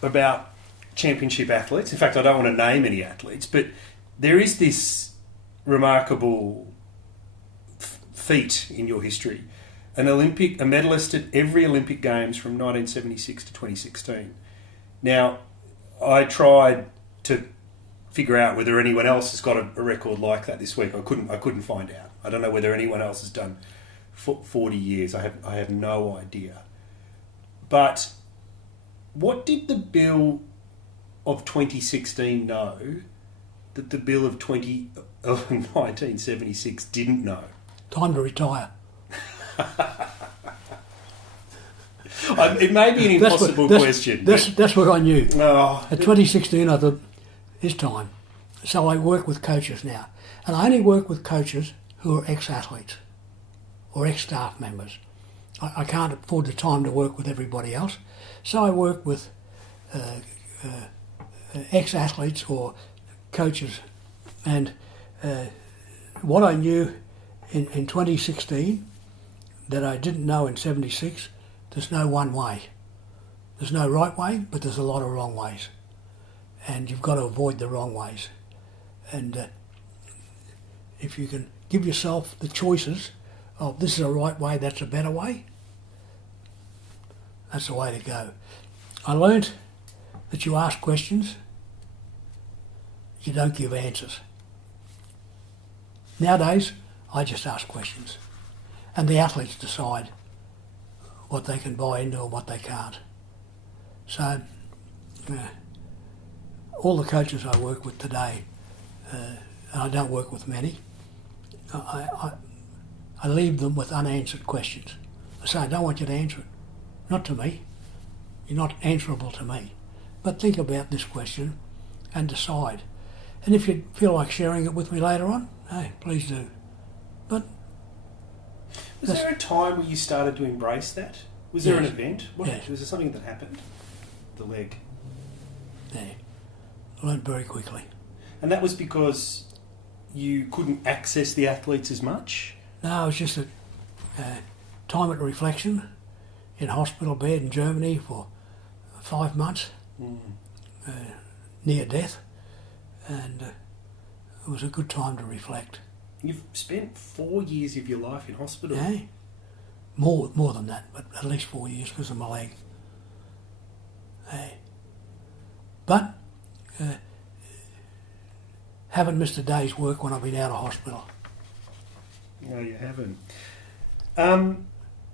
about championship athletes. In fact, I don't want to name any athletes, but there is this remarkable feat in your history. A medalist at every Olympic Games from 1976 to 2016. Now, I tried to figure out whether anyone else has got a record like that this week. I couldn't find out. I don't know whether anyone else has done 40 years. I have no idea. But what did the Bill of 2016 know that the Bill of 1976 didn't know? Time to retire. It may be an impossible question. That's what I knew. Oh. At 2016, I thought, it's time. So I work with coaches now. And I only work with coaches who are ex-athletes or ex-staff members. I can't afford the time to work with everybody else. So I work with ex-athletes or coaches. And what I knew in 2016 that I didn't know in 76, there's no one way. There's no right way, but there's a lot of wrong ways. And you've got to avoid the wrong ways. And if you can give yourself the choices of this is a right way, that's a better way, that's the way to go. I learnt that you ask questions, you don't give answers. Nowadays, I just ask questions. And the athletes decide what they can buy into and what they can't. So, all the coaches I work with today, and I don't work with many, I leave them with unanswered questions. I say, I don't want you to answer it. Not to me. You're not answerable to me. But think about this question and decide. And if you feel like sharing it with me later on, hey, please do. But was there a time where you started to embrace that? Was there an event? Was there something that happened? The leg? Yeah. I learned very quickly. And that was because you couldn't access the athletes as much? No, it was just a time at reflection in hospital bed in Germany for 5 months, near death, and it was a good time to reflect. You've spent 4 years of your life in hospital? Yeah, more than that, but at least 4 years because of my leg. But haven't missed a day's work when I've been out of hospital. No, you haven't.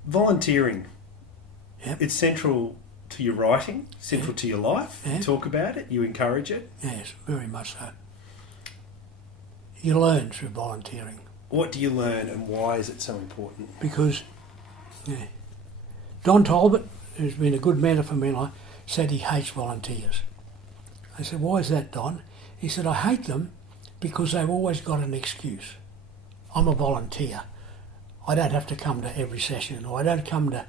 Volunteering. Yep. It's central to your writing, central to your life. You talk about it, you encourage it. Yes, very much so. You learn through volunteering. What do you learn and why is it so important? Because Don Talbot, who's been a good mentor for me in life, said he hates volunteers. I said, why is that, Don? He said, I hate them because they've always got an excuse. I'm a volunteer. I don't have to come to every session, or I don't come to...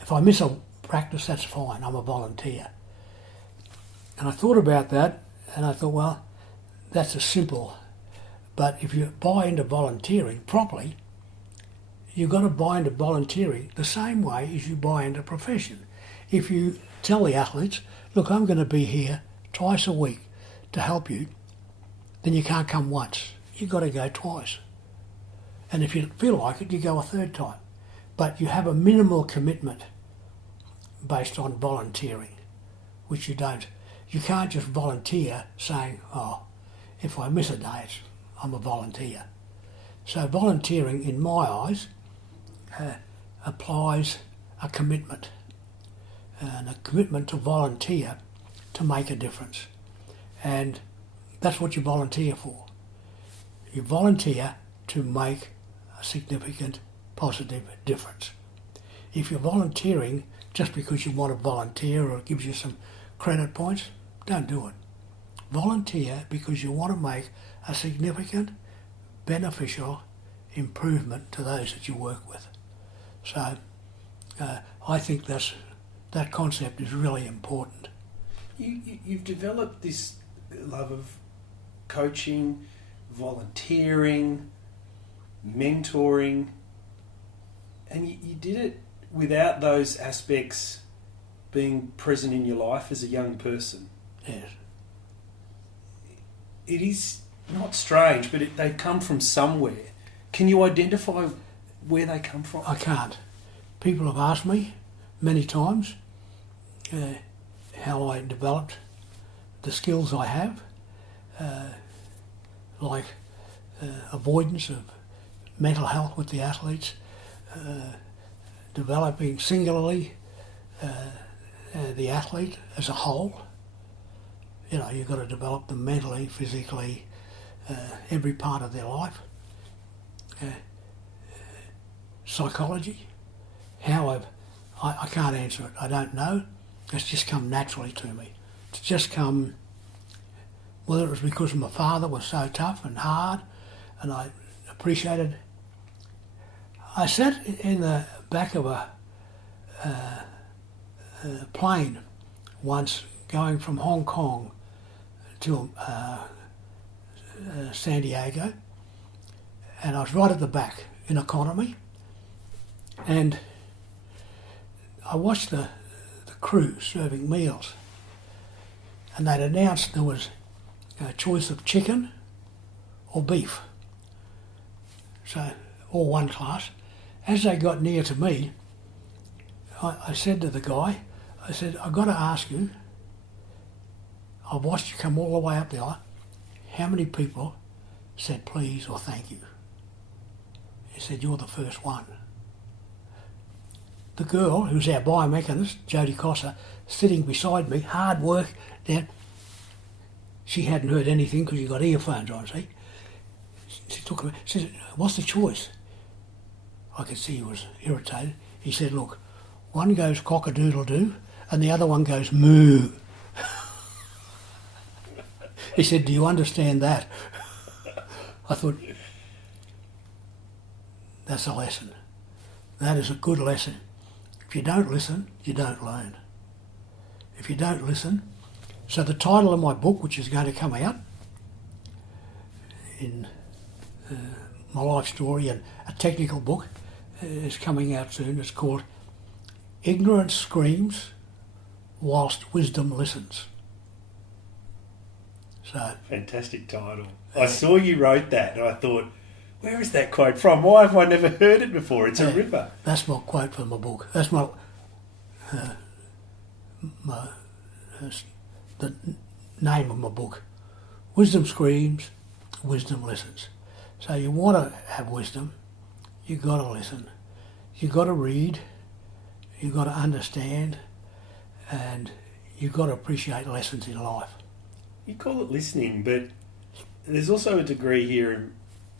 If I miss a practice, that's fine. I'm a volunteer. And I thought about that, and I thought, well, that's a simple... But if you buy into volunteering properly, you've got to buy into volunteering the same way as you buy into profession. If you tell the athletes, look, I'm going to be here twice a week to help you, then you can't come once. You've got to go twice. And if you feel like it, you go a third time. But you have a minimal commitment based on volunteering, which you don't. You can't just volunteer saying, oh, if I miss a day, I'm a volunteer. So volunteering, in my eyes, applies a commitment, and a commitment to volunteer to make a difference. And that's what you volunteer for. You volunteer to make a significant positive difference. If you're volunteering just because you want to volunteer or it gives you some credit points, don't do it. Volunteer because you want to make a significant, beneficial improvement to those that you work with. So I think that concept is really important. You've developed this love of coaching, volunteering, mentoring, and you did it without those aspects being present in your life as a young person. Yes. It is not strange, but they come from somewhere. Can you identify where they come from? I can't. People have asked me many times how I developed the skills I have, like avoidance of mental health with the athletes, developing singularly the athlete as a whole. You know, you've got to develop them mentally, physically, every part of their life. Psychology, how I can't answer it. I don't know. It's just come naturally to me. It's just come, whether it was because my father was so tough and hard and I appreciated. I sat in the back of a plane once going from Hong Kong to San Diego, and I was right at the back in economy, and I watched the crew serving meals, and they'd announced there was a choice of chicken or beef, so all one class. As they got near to me, I said to the guy, I said, I've got to ask you, I've watched you come all the way up the aisle, how many people said please or thank you? He said, you're the first one. The girl, who's our biomechanist, Jodie Cossa, sitting beside me, hard work, down. She hadn't heard anything because you got earphones on, see? She took me, she said, what's the choice? I could see he was irritated. He said, look, one goes cock-a-doodle-doo and the other one goes moo. He said, do you understand that? I thought, that's a lesson. That is a good lesson. If you don't listen, you don't learn. If you don't listen... So the title of my book, which is going to come out in my life story, and a technical book is coming out soon. It's called Ignorance Screams Whilst Wisdom Listens. So, fantastic title. I saw you wrote that and I thought, where is that quote from? Why have I never heard it before? It's a ripper. That's my quote from my book. That's the name of my book. Wisdom Screams, Wisdom Listens. So you want to have wisdom, you've got to listen. You've got to read, you've got to understand, and you've got to appreciate lessons in life. You call it listening, but there's also a degree here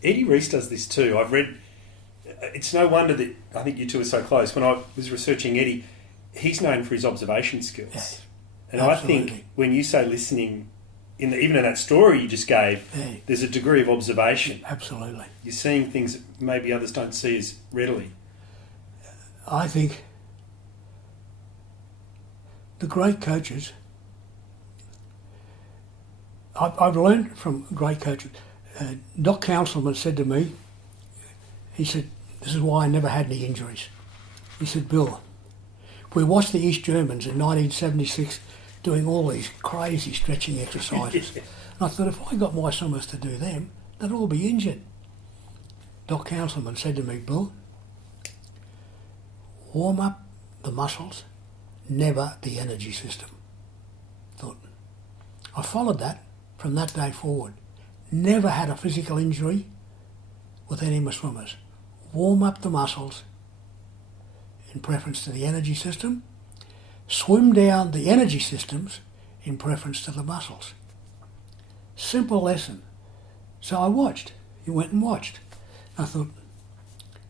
Eddie Reese does this too. I've read. It's no wonder that I think you two are so close. When I was researching Eddie, he's known for his observation skills, and absolutely. I think when you say listening, even in that story you just gave, there's a degree of observation. Absolutely, you're seeing things that maybe others don't see as readily. I think the great coaches. I've learned from great coaches. Doc Councilman said to me, he said, this is why I never had any injuries. He said, Bill, we watched the East Germans in 1976 doing all these crazy stretching exercises. And I thought, if I got my swimmers to do them, they'd all be injured. Doc Councilman said to me, Bill, warm up the muscles, never the energy system. I followed that from that day forward. Never had a physical injury with any of my swimmers. Warm up the muscles in preference to the energy system. Swim down the energy systems in preference to the muscles. Simple lesson. So I watched. You went and watched. I thought,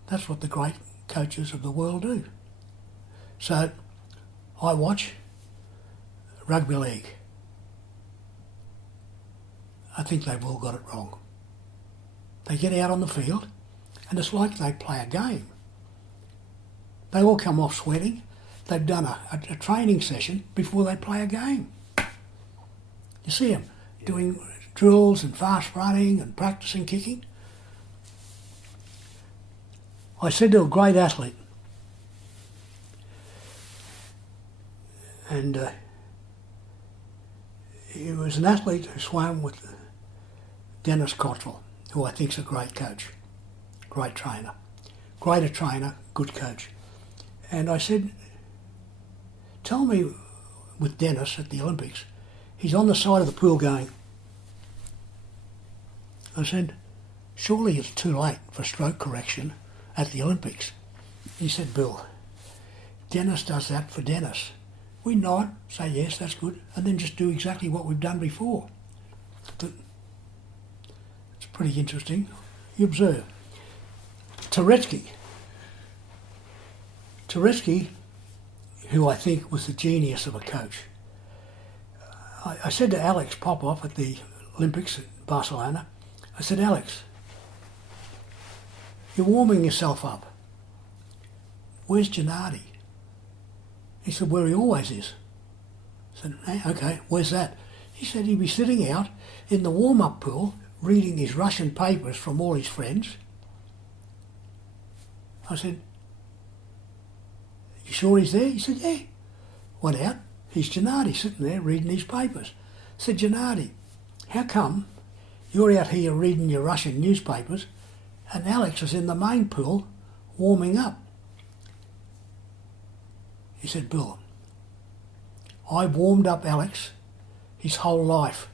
that's what the great coaches of the world do. So I watch rugby league. I think they've all got it wrong. They get out on the field and it's like they play a game. They all come off sweating. They've done a training session before they play a game. You see them doing drills and fast running and practicing kicking. I said to a great athlete, and he was an athlete who swam with Dennis Cottrell, who I think is a great coach, great trainer, greater trainer, good coach. And I said, tell me with Dennis at the Olympics, he's on the side of the pool going, I said, surely it's too late for stroke correction at the Olympics. He said, Bill, Dennis does that for Dennis. We nod, say yes, that's good, and then just do exactly what we've done before. But it's pretty interesting. You observe. Turetsky, who I think was the genius of a coach. I said to Alex Popov at the Olympics in Barcelona, I said, Alex, you're warming yourself up. Where's Gennady? He said, where he always is. I said, hey, okay, where's that? He said he'd be sitting out in the warm-up pool reading his Russian papers from all his friends. I said, you sure he's there? He said, yeah. Went out, he's Gennady sitting there reading his papers. I said, Gennady, how come you're out here reading your Russian newspapers and Alex is in the main pool warming up? He said, Bill, I warmed up Alex his whole life,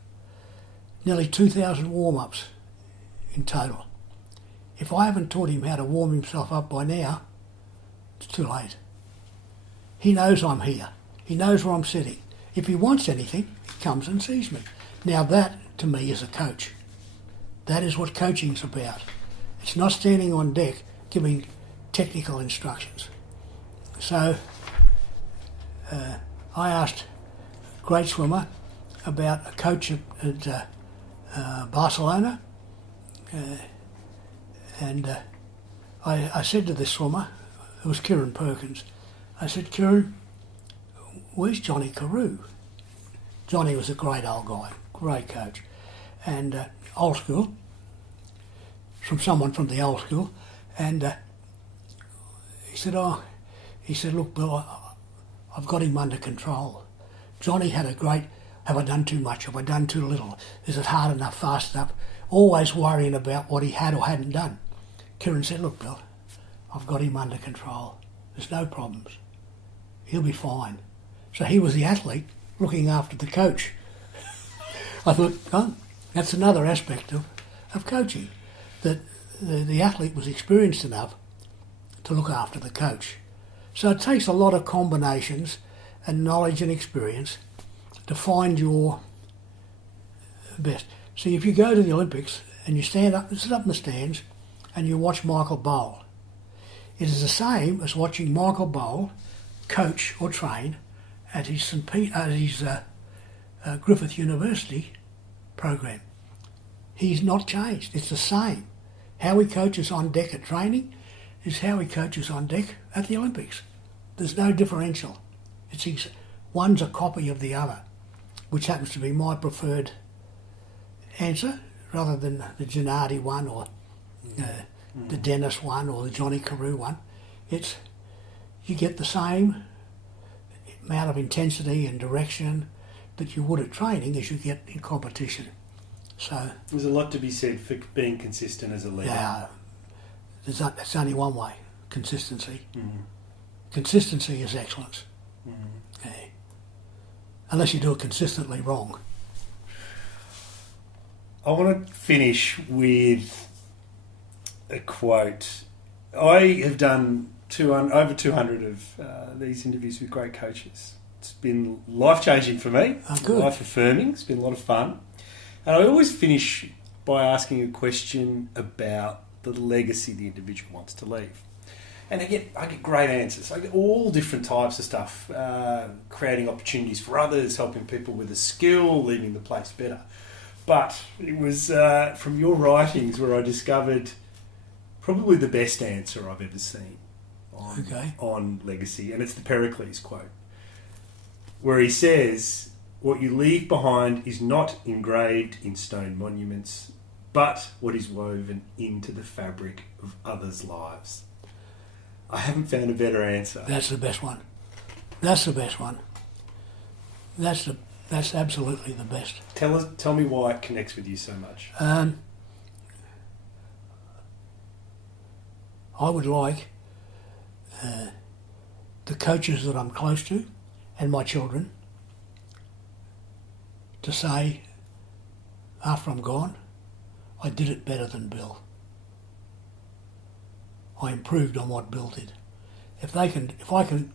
nearly 2,000 warm-ups in total. If I haven't taught him how to warm himself up by now, it's too late. He knows I'm here. He knows where I'm sitting. If he wants anything, he comes and sees me. Now that, to me, is a coach. That is what coaching's about. It's not standing on deck giving technical instructions. So, I asked a great swimmer about a coach at Barcelona, and I said to this swimmer, it was Kieran Perkins, I said, Kieran, where's Johnny Carew? Johnny was a great old guy, great coach, and old school, from someone from the old school, and he said, look, Bill, I've got him under control. Johnny had a great, have I done too much? Have I done too little? Is it hard enough, fast enough? Always worrying about what he had or hadn't done. Kieran said, look, Bill, I've got him under control. There's no problems. He'll be fine. So he was the athlete looking after the coach. I thought, oh, that's another aspect of coaching, that the athlete was experienced enough to look after the coach. So it takes a lot of combinations and knowledge and experience to find your best. See, if you go to the Olympics and you sit up in the stands and you watch Michael bowl. It is the same as watching Michael bowl coach or train at his Griffith University program. He's not changed. It's the same. How he coaches on deck at training is how he coaches on deck at the Olympics. There's no differential. One's a copy of the other, which happens to be my preferred answer rather than the Gennady one or the Dennis one or the Johnny Carew one. You get the same amount of intensity and direction that you would at training as you get in competition. So there's a lot to be said for being consistent as a leader. Yeah, it's only one way: consistency. Mm-hmm. Consistency is excellence. Mm-hmm. Yeah. Unless you do it consistently wrong. I want to finish with a quote. I have done over 200 of these interviews with great coaches. It's been life-changing for me, life-affirming. It's been a lot of fun. And I always finish by asking a question about the legacy the individual wants to leave. And I get great answers. I get all different types of stuff, creating opportunities for others, helping people with a skill, leaving the place better. But it was from your writings where I discovered probably the best answer I've ever seen on legacy, and it's the Pericles quote, where he says, "What you leave behind is not engraved in stone monuments, but what is woven into the fabric of others' lives." I haven't found a better answer. That's the best one. That's the best one. That's absolutely the best. Tell me why it connects with you so much. I would like the coaches that I'm close to and my children to say, after I'm gone, I did it better than Bill. I improved on what Bill did. If I can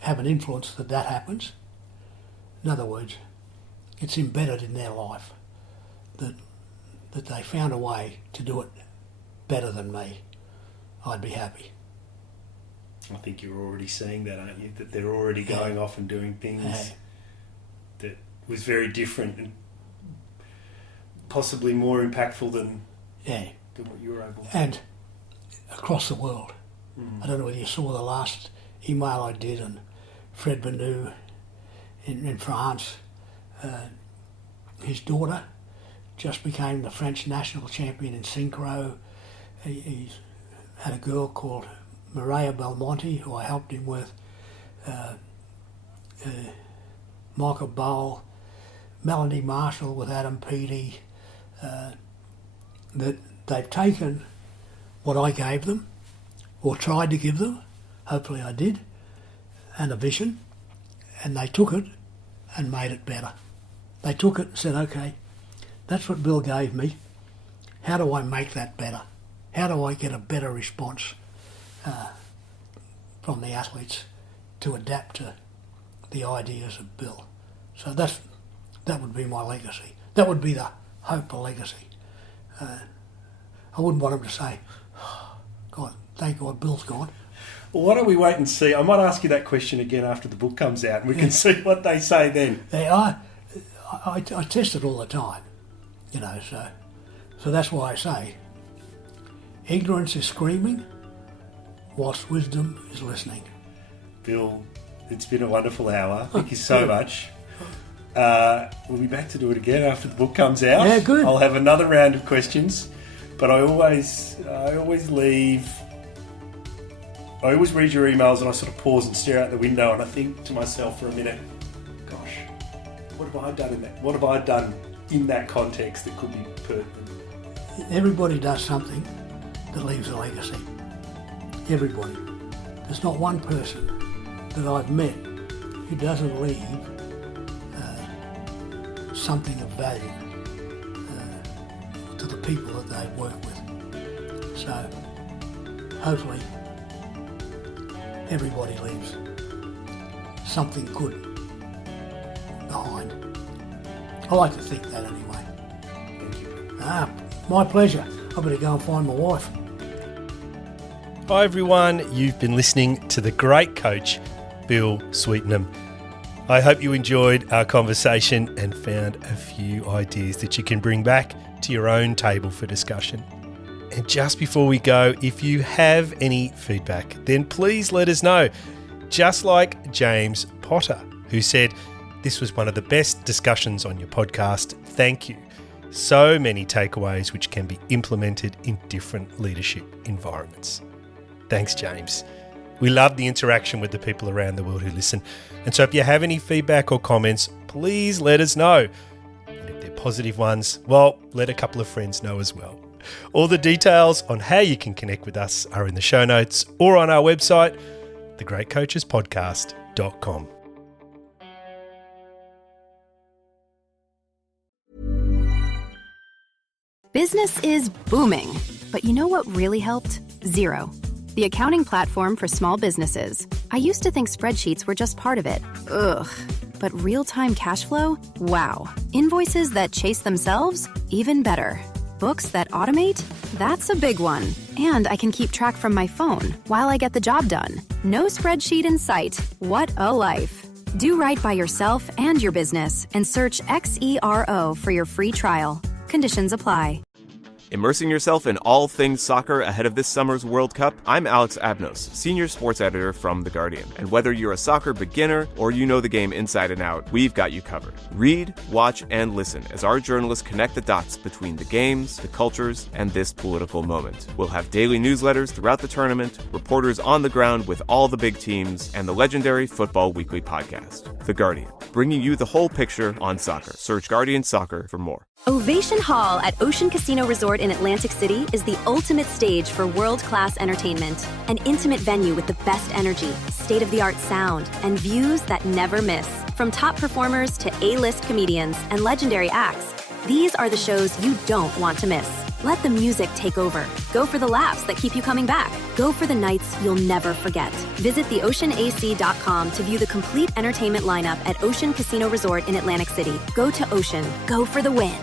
have an influence that happens, in other words, it's embedded in their life that they found a way to do it better than me, I'd be happy. I think you're already seeing that, aren't you? That they're already going off and doing things that was very different and possibly more impactful than what you were able to do. And across the world. I don't know whether you saw the last email I did on Fred Benoit in France. His daughter just became the French national champion in synchro. He's had a girl called Maria Belmonte, who I helped him with, Michael Bowl, Melanie Marshall with Adam Peaty, that they've taken what I gave them, or tried to give them, hopefully I did, and a vision, and they took it and made it better. They took it and said, okay, that's what Bill gave me. How do I make that better? How do I get a better response from the athletes to adapt to the ideas of Bill? So that would be my legacy. That would be the hope for legacy. I wouldn't want them to say, oh, God, thank God Bill's gone. Well, why don't we wait and see? I might ask you that question again after the book comes out and we can see what they say then. I test it all the time, so that's why I say ignorance is screaming whilst wisdom is listening. Bill, it's been a wonderful hour. Thank you so much. We'll be back to do it again after the book comes out. Yeah, good. I'll have another round of questions, but I always read your emails and I sort of pause and stare out the window and I think to myself for a minute, gosh, what have I done in that? What have I done in that context that could be pertinent? Everybody does something that leaves a legacy. Everybody. There's not one person that I've met who doesn't leave something of value to the people that they work with. So hopefully everybody leaves something good behind. I like to think that anyway. Thank you. My pleasure. I better go and find my wife. Hi everyone, you've been listening to the great coach, Bill Sweetenham. I hope you enjoyed our conversation and found a few ideas that you can bring back to your own table for discussion. And just before we go, if you have any feedback, then please let us know. Just like James Potter, who said, "This was one of the best discussions on your podcast. Thank you. So many takeaways which can be implemented in different leadership environments." Thanks, James. We love the interaction with the people around the world who listen. And so if you have any feedback or comments, please let us know. And if they're positive ones, well, let a couple of friends know as well. All the details on how you can connect with us are in the show notes or on our website, thegreatcoachespodcast.com. Business is booming. But you know what really helped? Xero, the accounting platform for small businesses. I used to think spreadsheets were just part of it. Ugh. But real-time cash flow? Wow. Invoices that chase themselves? Even better. Books that automate? That's a big one. And I can keep track from my phone while I get the job done. No spreadsheet in sight. What a life. Do right by yourself and your business and search Xero for your free trial. Conditions apply. Immersing yourself in all things soccer ahead of this summer's World Cup? I'm Alex Abnos, senior sports editor from The Guardian. And whether you're a soccer beginner or you know the game inside and out, we've got you covered. Read, watch, and listen as our journalists connect the dots between the games, the cultures, and this political moment. We'll have daily newsletters throughout the tournament, reporters on the ground with all the big teams, and the legendary Football Weekly podcast. The Guardian, bringing you the whole picture on soccer. Search Guardian Soccer for more. Ovation Hall at Ocean Casino Resort in Atlantic City is the ultimate stage for world-class entertainment. An intimate venue with the best energy, state-of-the-art sound, and views that never miss. From top performers to A-list comedians and legendary acts, these are the shows you don't want to miss. Let the music take over. Go for the laughs that keep you coming back. Go for the nights you'll never forget. Visit theoceanac.com to view the complete entertainment lineup at Ocean Casino Resort in Atlantic City. Go to Ocean. Go for the win.